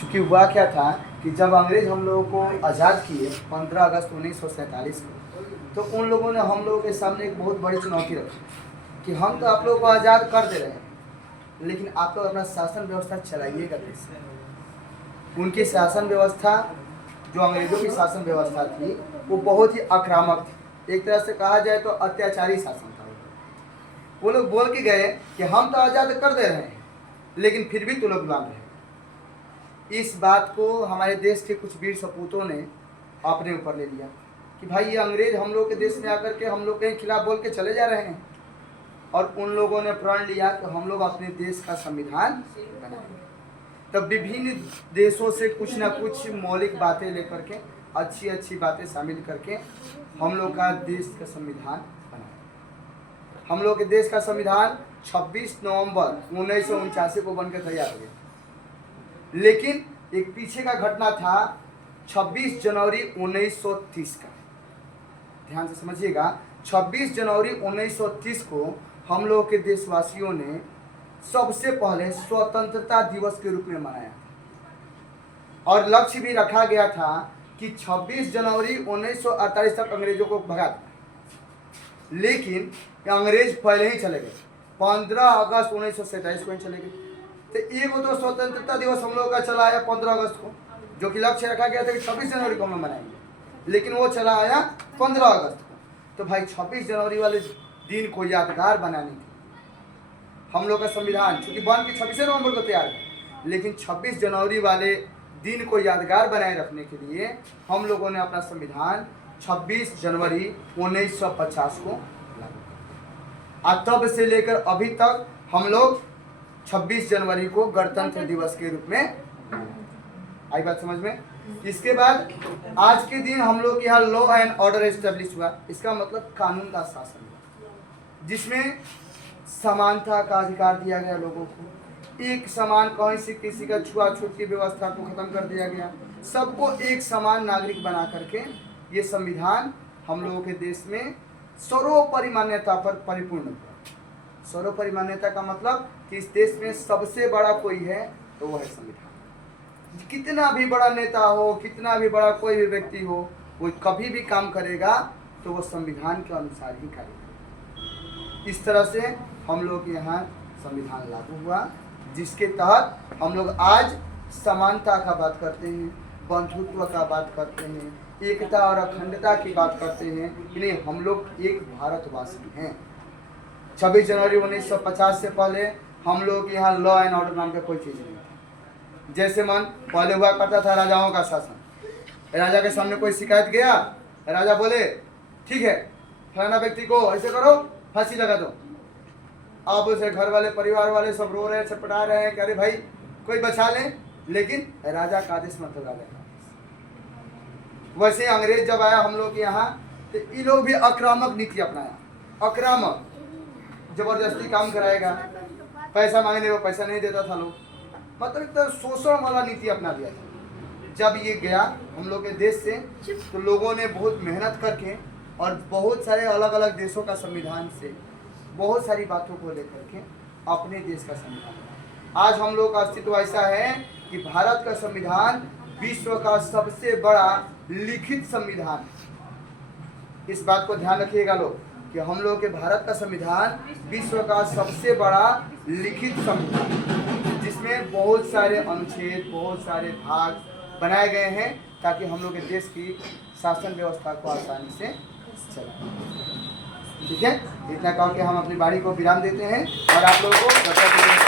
चूँकि हुआ क्या था कि जब अंग्रेज़ हम लोगों को आज़ाद किए 15 अगस्त 1947 को, तो उन लोगों ने हम लोगों के सामने एक बहुत बड़ी चुनौती रखी कि हम तो आप लोगों को आज़ाद कर दे रहे हैं, लेकिन आप लोग अपना शासन व्यवस्था चलाइएगा कैसे। उनकी शासन व्यवस्था, जो अंग्रेज़ों की शासन व्यवस्था थी, वो बहुत ही आक्रामक थी। एक तरह से कहा जाए तो अत्याचारी शासन था। वो लोग बोल के गए कि हम तो आज़ाद कर दे रहे हैं, लेकिन फिर भी तो लोग गुलाम रहे। इस बात को हमारे देश के कुछ वीर सपूतों ने अपने ऊपर ले लिया कि भाई ये अंग्रेज हम लोग के देश में आकर के हम लोग के खिलाफ बोल के चले जा रहे हैं, और उन लोगों ने प्रण लिया कि हम लोग अपने देश का संविधान बनाएंगे। तब विभिन्न देशों से कुछ ना कुछ मौलिक बातें लेकर के, अच्छी अच्छी बातें शामिल करके हम लोग का देश का संविधान बनाया। हम लोग के देश का संविधान 26 नवंबर 1949 को बनकर तैयार हो गया। लेकिन एक पीछे का घटना था 26 जनवरी 1930 का, ध्यान से समझिएगा। 26 जनवरी 1930 को हम लोग के देशवासियों ने सबसे पहले स्वतंत्रता दिवस के रूप में मनाया, और लक्ष्य भी रखा गया था कि 26 जनवरी 1948 तक अंग्रेजों को भगा दें। लेकिन अंग्रेज पहले ही चले गए, 15 अगस्त 1947 को ही चले गए। तो एक तो स्वतंत्रता दिवस हम लोग का चला आया 15 अगस्त को, जो कि लक्ष्य रखा गया था कि 26 जनवरी को हम लोग मनाएंगे, लेकिन वो चला आया 15 अगस्त को। तो भाई 26 जनवरी वाले दिन को यादगार बनाने के हम लोग का संविधान चूँकि बन के 26 नवंबर को तैयार है, लेकिन 26 जनवरी वाले दिन को यादगार बनाए रखने के लिए हम लोगों ने अपना संविधान 26 जनवरी 1950 को लागू किया। तब से लेकर अभी तक हम लोग 26 जनवरी को गणतंत्र दिवस के रूप में आई बात समझ में। इसके बाद आज के दिन हम लोग यहाँ लॉ एंड ऑर्डर एस्टेब्लिश हुआ। इसका मतलब कानून का शासन हुआ, जिसमें समानता का अधिकार दिया गया लोगों को। एक समान, कहीं से किसी का छुआछूत की व्यवस्था को खत्म कर दिया गया। सबको एक समान नागरिक बना करके ये संविधान हम लोगों के देश में सर्वोपरि मान्यता पर परिपूर्ण हुआ। सर्वोपरि मान्यता का मतलब कि इस देश में सबसे बड़ा कोई है तो वो है संविधान। कितना भी बड़ा नेता हो, कितना भी बड़ा कोई भी व्यक्ति हो, वो कभी भी काम करेगा तो वो संविधान के अनुसार ही करेगा। इस तरह से हम लोग के यहाँ संविधान लागू हुआ, जिसके तहत हम लोग आज समानता का बात करते हैं, बंधुत्व का बात करते हैं, एकता और अखंडता की बात करते हैं कि नहीं, हम लोग एक भारतवासी हैं। 26 जनवरी 1950 से पहले हम लोग के यहाँ लॉ एंड ऑर्डर नाम का कोई चीज़ नहीं था। जैसे मन पहले हुआ करता था राजाओं का शासन। राजा के सामने कोई शिकायत गया, राजा बोले ठीक है फलाना व्यक्ति को ऐसे करो, फांसी लगा दो। अब उसे घर वाले, परिवार वाले सब रो रहे हैं, छटपटा रहे हैं कि अरे भाई कोई बचा ले, लेकिन राजा का आदेश मत लगा देना। वैसे अंग्रेज जब आया हम लोग के यहाँ, तो ये लोग भी आक्रामक नीति अपनाया। आक्रामक, जबरदस्ती काम कराएगा, पैसा मांगने वो पैसा नहीं देता था लोग, मतलब एक तरह शोषण वाला नीति अपना दिया था। जब ये गया हम लोग के देश से, तो लोगों ने बहुत मेहनत करके और बहुत सारे अलग अलग देशों का संविधान से बहुत सारी बातों को लेकर के अपने देश का संविधान। आज हम लोग का अस्तित्व ऐसा है कि भारत का संविधान विश्व का सबसे बड़ा लिखित संविधान है। इस बात को ध्यान रखिएगा लोग कि हम लोग के भारत का संविधान विश्व का सबसे बड़ा लिखित संविधान, जिसमें बहुत सारे अनुच्छेद, बहुत सारे भाग बनाए गए हैं ताकि हम लोग के देश की शासन व्यवस्था को आसानी से चलाएं। ठीक है, इतना कह के हम अपनी बारी को विराम देते हैं और आप लोगों को